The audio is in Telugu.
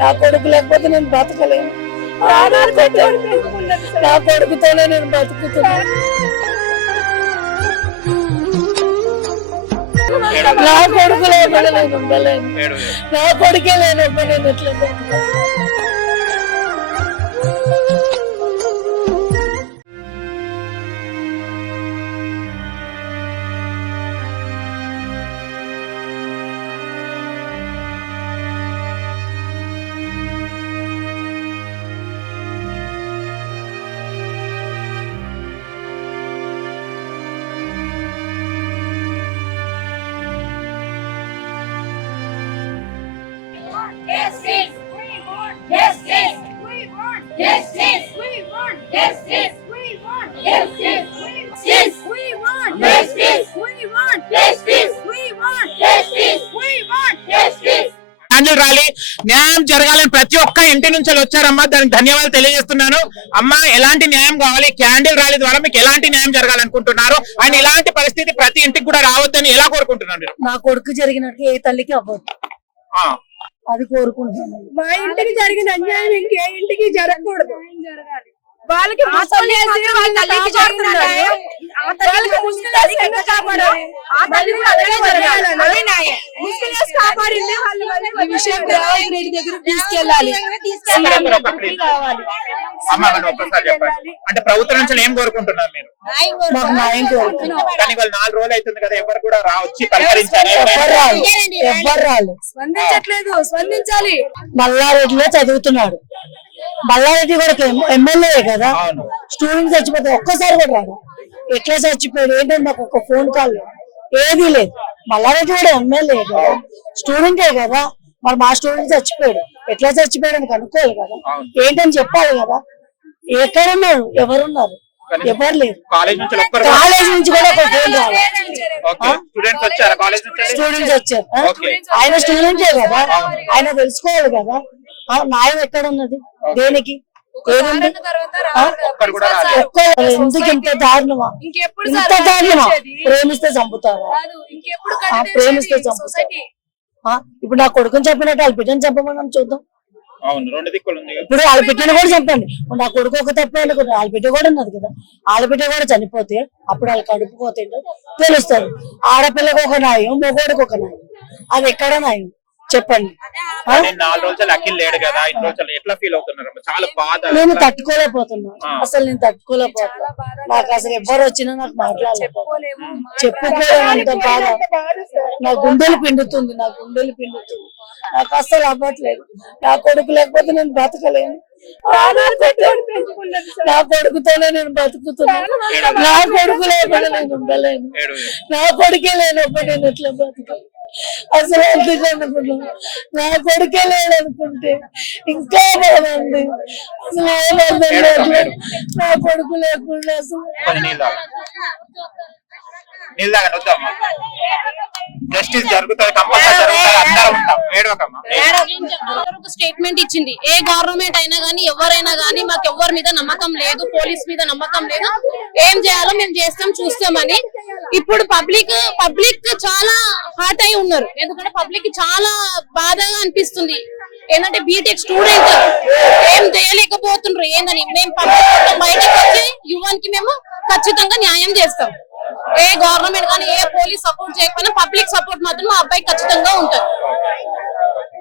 నా కొడుకు లేకపోతే నేను బతకలేను. నా కొడుకుతోనే నేను బతుకుతున్నాను. నా కొడుకు లేకపోతే నేను ఉండలేను. నా కొడుకే లేనప్పుడు నేను ఎట్లా బతకాలి? Justice! We want justice! We want justice! We want justice! We want justice! We want justice! We want justice! We want justice! We want justice! Candle rally న్యాయం జరగాలని ప్రతి ఒక్క ఇంటి నుంచి వచ్చారమ్మా. దానికి ధన్యవాదాలు తెలియజేస్తున్నాను. అమ్మా, ఎలాంటి న్యాయం కావాలి? క్యాండిల్ ర్యాలీ ద్వారా మీకు ఎలాంటి న్యాయం జరగాలనుకుంటున్నారు? ఆయన ఇలాంటి పరిస్థితి ప్రతి ఇంటికి కూడా రావద్దని ఎలా కోరుకుంటున్నారు మీరు? నా కొడుకు జరిగినట్టు ఏ తల్లికి అవ్వదు, అది కోరుకుంటున్నాను. మా ఇంటికి జరిగిన అన్యాయం ఇంకే ఇంటికి జరగకూడదు. వాళ్ళకి తీసుకెళ్ళాలి. అంటే ప్రభుత్వం నుంచి ఏం కోరుకుంటున్నారు మీరు? మాకు న్యాయం కోరుకుంటున్నాం. కానీ వాళ్ళు 4 రోజులు అవుతుంది కదా, ఎవరు కూడా వచ్చి పలకరించారు? ఎవ్వరు రాలేదు, స్పందించట్లేదు. స్పందించాలి. మల్లారెడ్డిలో చదువుతున్నాడు. మల్లారెడ్డి కూడా ఎమ్మెల్యే కదా. స్టూడెంట్ చచ్చిపోతే ఒక్కసారి కూడా రాదు. ఎట్లా చచ్చిపోయాడు ఏంటంటే మాకు ఒక ఫోన్ కాల్ లేదు, ఏదీ లేదు. మల్లారెడ్డి కూడా ఎమ్మెల్యే కదా, స్టూడెంటే కదా. మరి మా స్టూడెంట్ చచ్చిపోయాడు, ఎట్లా చచ్చిపోయాడు అని కనుక్కోవాలి కదా, ఏంటని చెప్పాలి కదా. ఎక్కడున్నారు? ఎవరున్నారు? ఎవరు లేరు. కాలేజ్ నుంచి కూడా ఒక ఫోన్ రావాలి. స్టూడెంట్స్ వచ్చారు. ఆయన స్టూడెంటే కదా, ఆయన తెలుసుకోవాలి కదా. న్యాయం ఎక్కడ ఉన్నది? దేనికి? ఎందుకు ఇంత దారుణమా? ఇంత దారుణమా? ప్రేమిస్తే చంపుతారా? ప్రేమిస్తే చంపుతారా? ఇప్పుడు నా కొడుకుని చెప్పినట్టు వాళ్ళ బిడ్డని చంపమని చూద్దాం. ఇప్పుడు వాళ్ళ బిడ్డను కూడా చంపండి. నా కొడుకు ఒక తప్పే అనుకున్నా, వాళ్ళ బిడ్డ కూడా ఉన్నది కదా. వాళ్ళ బిడ్డ కూడా చనిపోతే అప్పుడు వాళ్ళు కడుపుపోతే తెలుస్తారు. ఆడపిల్లకు ఒక న్యాయం, మగోడికి ఒక న్యాయం. అది ఎక్కడ న్యాయం చెప్పండి? నేను తట్టుకోలేకపోతున్నా, అసలు నేను తట్టుకోలేకపోతున్నా. నాకు అసలు ఎవ్వరు వచ్చినా నాకు మాట్లాడలేకపోతున్నా, చెప్పుకోలేనంత బాధ. నా గుండెలు పిండుతుంది, నాకు అస్సలు అవ్వట్లేదు. నా కొడుకు లేకపోతే నేను బతకలేను. నా కొడుకుతోనే నేను బతుకుతున్నాను. నా కొడుకు లేకపోతే నేను ఉండలేను. నా కొడుకే లేనప్పుడు నేను ఎట్లా బతకాలి? అసలు ఎందుకు అనుకున్నాను? నా కొడుకే లేదనుకుంటే ఇంకా బాగుంది. అసలు ఏమర్థం, నా కొడుకు లేకుండా అసలు స్టేట్మెంట్ ఇచ్చింది. ఏ గవర్నమెంట్ అయినా గానీ ఎవరైనా గానీ మాకు ఎవరి మీద నమ్మకం లేదు, పోలీస్ మీద నమ్మకం లేదు. ఏం చేయాలో మేము చేస్తాం, చూస్తామని. ఇప్పుడు పబ్లిక్ చాలా హార్ట్ అయి ఉన్నారు. ఎందుకంటే పబ్లిక్ చాలా బాధగా అనిపిస్తుంది. ఏంటంటే బీటెక్ స్టూడెంట్ ఏం చేయలేకపోతున్నారు ఏందని. మేము పబ్లిక్ బయటకు వచ్చి యువన్కి మేము ఖచ్చితంగా న్యాయం చేస్తాం. ఏ గవర్నమెంట్ కానీ ఏ పోలీస్ సపోర్ట్ చేయకపోయినా పబ్లిక్ సపోర్ట్ మాత్రం మా అబ్బాయి ఖచ్చితంగా ఉంటుంది.